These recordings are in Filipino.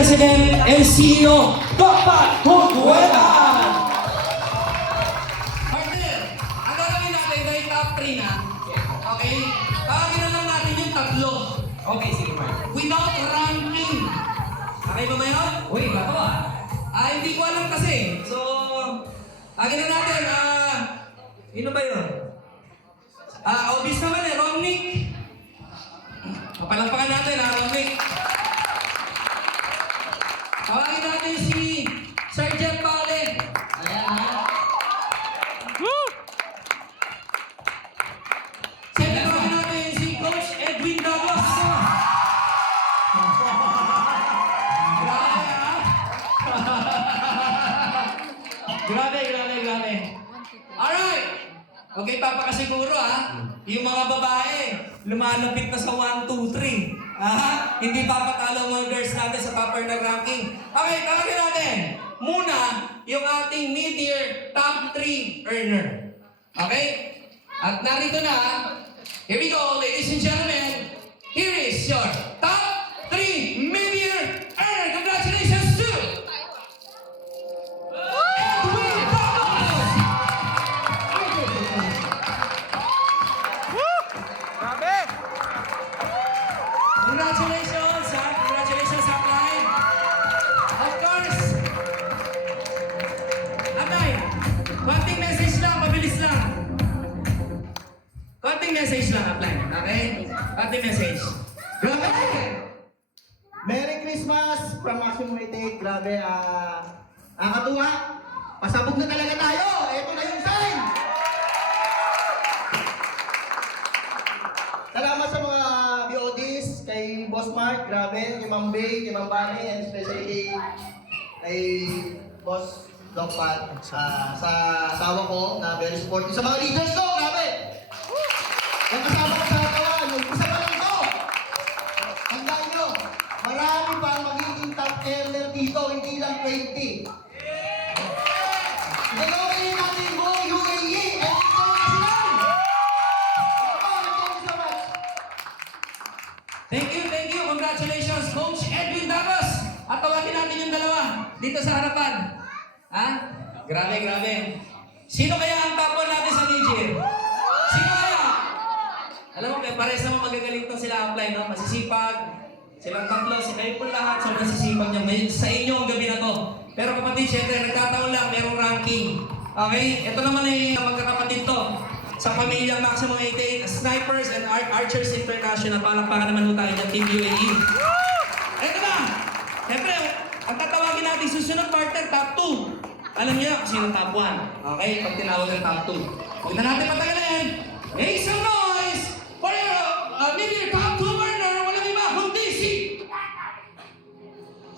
President and CEO, Dr. Hugueta! Partner, ang gagawin natin dahil top 3 na. Okay? Tawagin na lang natin yung tatlo. Okay, sige pa. Without ranking. Okay ba ba yun? Uy, bato ah. Hindi ko alam kasi. So, tawagin na natin. Sino ba yun? Obvious naman eh, Romnick. Kapalampakan natin Romnick. Tawagin natin si Sergeant Paule. Ayan ha. Siyempre tawagin natin si Coach Edwin Douglas. Grabe, grabe. Alright! Okay, papakasiguro yung mga babae, lumalapit na sa 1, 2, 3. Hindi papatalo mga girls natin sa topper ng ranking. Okay, tawagin natin. Muna, yung ating mid-year top 3 earner. Okay? At narito na, here we go, ladies and gentlemen. Here is your top 3 mid-year earner. Congratulations to Edwin Douglas! Congratulations, Congratulations, Upline. Of course. Upline, konting message lang, mabilis lang. Konting message lang, Upline. Okay? Konting message. Grabe! Merry Christmas from Maximum Retake. Grabe, ang katuwa. Pasabog na talaga tayo. Ito na yung sign. Salamat sa mga BODs, kay Boss Mark, grabe, kay Ma'am Bay, kay Ma'am Bani, and especially kay Boss Doc Pat, sa asawa ko na very supportive. Sa mga leaders ko, grabe! Yung kasama ko sa katawan, yung isa pa lang to. Tandaan nyo, marami pa ang magiging top earner dito, hindi lang 20. Gagawin natin buong UAE and international! Thank you so much! Thank you. Congratulations, Coach Edwin Douglas. At tawagin natin yung dalawa dito sa harapan. Grabe. Sino kaya ang top 1 natin sa mid-year? Sino kaya? Alam mo, pares naman magagaling to sila apply, no? Masisipag. Silang tatlo, si kayo po lahat, sobrang sisipag niya. May sa inyo ang gabi na to. Pero kapatid, syempre, nagkataon lang, merong ranking. Okay? Ito naman ay magkakapatid to. Sa pamilyang Maximum 88, Snipers and Archers International. Palakpakan naman po tayo ng Team UAE. Ito na! Siyempre, ang tatawagin natin susunod partner, top 2. Alam niyo kung sino top 1. Okay? Pag tinawag ng top 2. Huwag na natin patagalin. Make some noise for your mid-year top 2 earner. Walang iba kundi si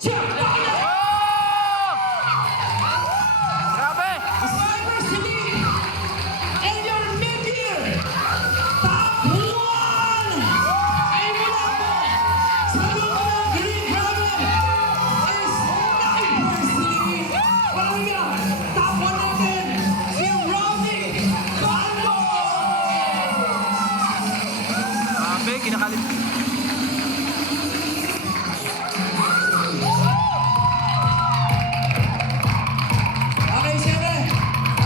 Jack Donnelly! Snipers TV! And your mid-year top 1 ay mula po sa lupa ng Green Dragon is Snipers TV! Walang iba, top 1 natin, si Romnick Bando! Grabe, kinakalit. Okay, siyempre,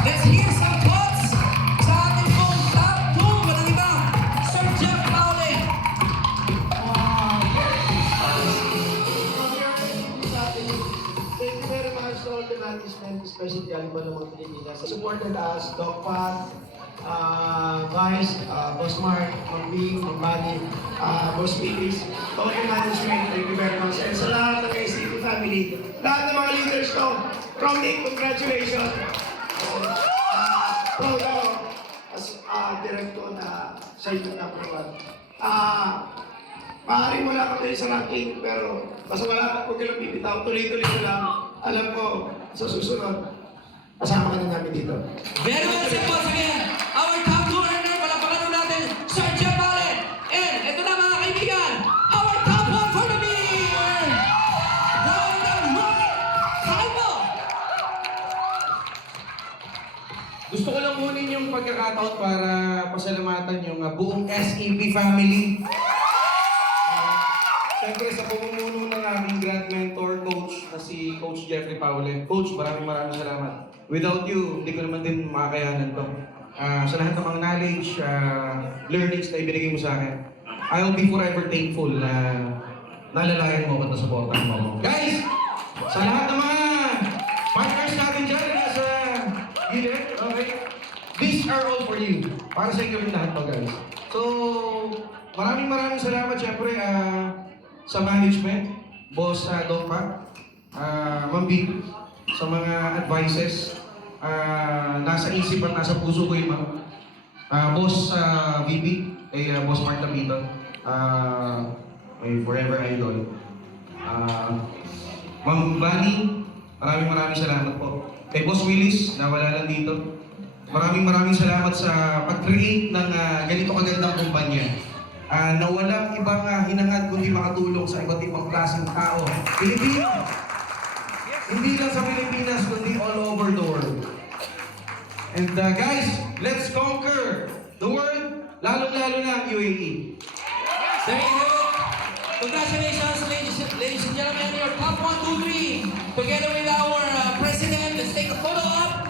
let's hear some thoughts sa ating pong top 2. Walang iba, Sir Jeff Paule. Thank you very much to all the management, especially Alba ng mga Pilipinas. Supported us, Doc Pat, Vice, Boss Mark, Ma'am Bing, Ma'am Bani, Boss Phyllis, all the management, thank you very much. And sa lahat ng KCP family, lahat ng mga leaders ko, Romnick, congratulations. Proud ako as director na sa inyo na program. Maaaring wala ka tayo sa ranking, pero basta wala ka lang bibitaw, tuloy-tuloy ko lang. Alam ko, sa susunod, kasama ka na namin dito. Very well said once again. Our top 2 earner, palakpakan natin, Sir Jeff Paule. And ito na mga kaibigan, our top 1 for the year. Dr. Romnick Bando. Gusto ko lang kunin yung pagkakataon para pasalamatan yung buong SEP family. Siyempre sa pamumuno ng aming grand mentor your coach na si Coach Jeffrey Paule. Coach, maraming salamat. Without you, hindi ko naman din makakayanan to. Sa lahat ng mga knowledge, learnings na ibinigay mo sa akin, I'll be forever thankful na nalalayan mo at nasuportahan mo ako. Guys, sa lahat ng mga partners natin dyan na nasa gilid, okay? These are all for you. Para sa inyo rin lahat to, guys. So, maraming salamat syempre sa management, Boss Doc Pat, Ma'am Vic, sa mga advices. Nasa isip at nasa puso ko yung Boss VP, kay Boss Mark Lapitan, my forever idol. Ma'am Bani, maraming salamat po. Kay Boss Willis, na wala lang dito. Maraming salamat sa pag-create ng ganito kagandang kumpanya. Na walang ibang hinangad kundi makatulong sa iba't ibang klaseng tao. Pilipino! Hindi lang sa Pilipinas, kundi all over the world. And guys, let's conquer the world, lalong-lalo na ang UAE. There you go. Congratulations, ladies and gentlemen. Your top 1, 2, 3. Together with our president. Let's take a photo up.